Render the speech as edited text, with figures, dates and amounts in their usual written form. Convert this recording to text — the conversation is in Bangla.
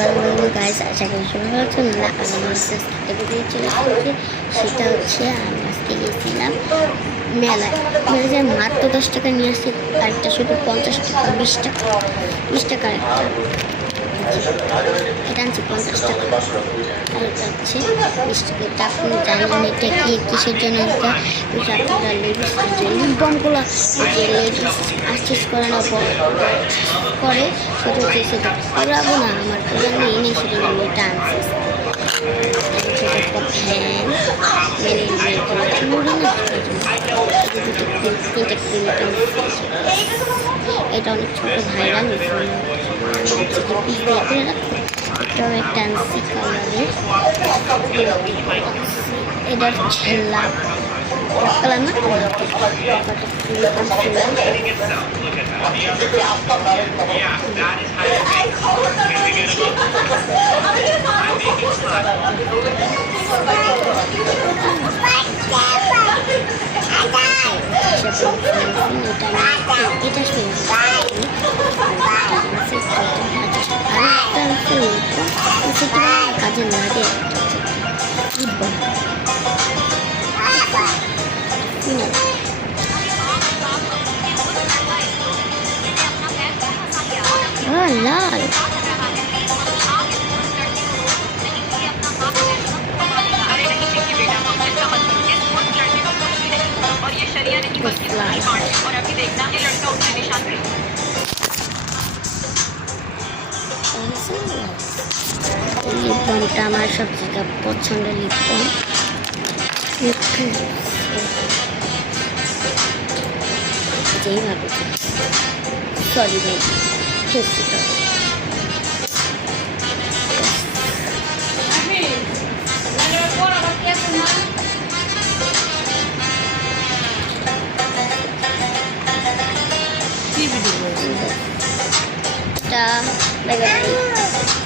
আসসালামু গাইস, আশা করি সবাই ভালো আছেন। সেটা হচ্ছে আমি আজকে গিয়েছিলাম মেলায়। মেলায় মাত্র 10 টাকা নিয়ে আসছি, আরেকটা শুধু 50 টাকা, 20 টাকা একটা। এটা আনছি 50 টাকা, আর এটা হচ্ছে 20 টাকা। এটা আপনি জানেন এটা কি কিসের জন্য? এটা আপনারা লেডিস যে লিপবামগুলো যে লেডিস আর্টিস্ট করে না করে, সেটা হচ্ছে সেটা করাবো না, আমার প্রোগ্রাম নেই, সেটা আমি এটা আনছি। ফ্যান মেনে এটা অনেক ছোট ভাইরাল এটাও একটা আনছি কালারের। এটার ছেলা কালার না কাজে লাগে লাল और अभी देखना ये लड़का उसने निशान লিপবামটা আমার সবচেয়ে পছন্দের লিপবাম। যেইভাবে সরি ভাই খেয়েছি তো এটা